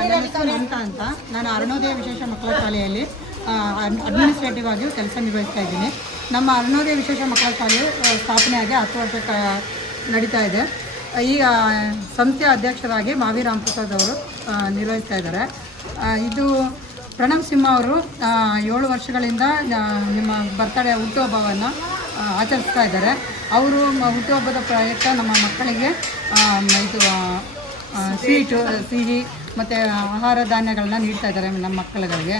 ನನ್ನ ಹೆಸರು ಮಮತಾ ಅಂತ. ನಾನು ಅರುಣೋದಯ ವಿಶೇಷ ಮಕ್ಕಳ ಶಾಲೆಯಲ್ಲಿ ಅಡ್ಮಿನಿಸ್ಟ್ರೇಟಿವ್ ಆಗಿ ಕೆಲಸ ನಿರ್ವಹಿಸ್ತಾ ಇದ್ದೀನಿ. ನಮ್ಮ ಅರುಣೋದಯ ವಿಶೇಷ ಮಕ್ಕಳ ಶಾಲೆಯು ಸ್ಥಾಪನೆಯಾಗಿ 10 ವರ್ಷ ನಡೀತಾ ಇದೆ. ಈಗ ಸಂಸ್ಥೆಯ ಅಧ್ಯಕ್ಷರಾಗಿ ಮಾವಿ ರಾಮಪ್ರಸಾದ್ ಅವರು ನಿರ್ವಹಿಸ್ತಾ ಇದ್ದಾರೆ. ಇದು ಪ್ರಣವ್ ಸಿಂಹ ಅವರು 7 ವರ್ಷಗಳಿಂದ ನಿಮ್ಮ ಬರ್ತಡೇ ಹುಟ್ಟುಹಬ್ಬವನ್ನು ಆಚರಿಸ್ತಾ ಇದ್ದಾರೆ. ಅವರು ಹುಟ್ಟುಹಬ್ಬದ ಪ್ರಯುಕ್ತ ನಮ್ಮ ಮಕ್ಕಳಿಗೆ ಇದು ಸ್ವೀಟು, ಸಿಹಿ ಮತ್ತು ಆಹಾರ ಧಾನ್ಯಗಳನ್ನ ನೀಡ್ತಾ ಇದ್ದಾರೆ ನಮ್ಮ ಮಕ್ಕಳುಗಳಿಗೆ.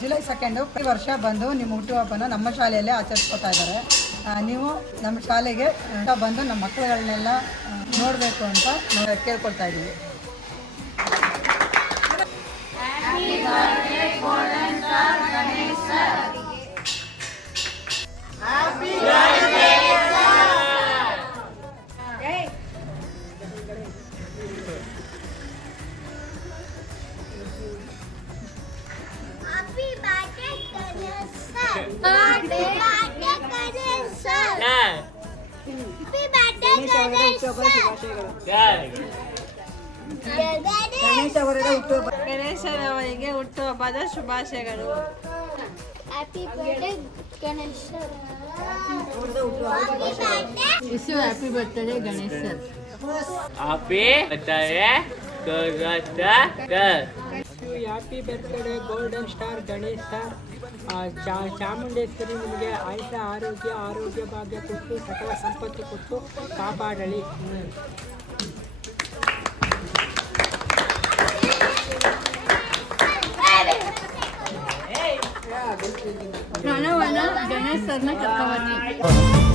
ಜುಲೈ 2 ಪ್ರತಿ ವರ್ಷ ಬಂದು ನಿಮ್ಮ ಹುಟ್ಟುಹಬ್ಬನ ನಮ್ಮ ಶಾಲೆಯಲ್ಲೇ ಆಚರಿಸ್ಕೊತಾ ಇದ್ದಾರೆ. ನೀವು ನಮ್ಮ ಶಾಲೆಗೆ ಬಂದು ನಮ್ಮ ಮಕ್ಕಳುಗಳನ್ನೆಲ್ಲ ನೋಡಬೇಕು ಅಂತ ಕೇಳ್ಕೊಳ್ತಾ ಇದ್ದೀವಿ. ಗಣೇಶರವರಿಗೆ ಹುಟ್ಟುಹಬ್ಬದ ಶುಭಾಶಯಗಳು. Wish you happy birthday Ganesh sir. Happy birthday happy birthday golden star Ganesh sir. Chamundeshwari ನಿಮಗೆ ಆಯುಷ ಆರೋಗ್ಯ ಭಾಗ್ಯ ಕೊಟ್ಟು ಸಕಲ ಸಂಪತ್ತು ಕೊಟ್ಟು ಕಾಪಾಡಲಿ. ಪ್ರಣವನ ಗಣೇಶ್ ಸರ್ನ ಕರ್ಕೊಂಡ್ಬನ್ನಿ.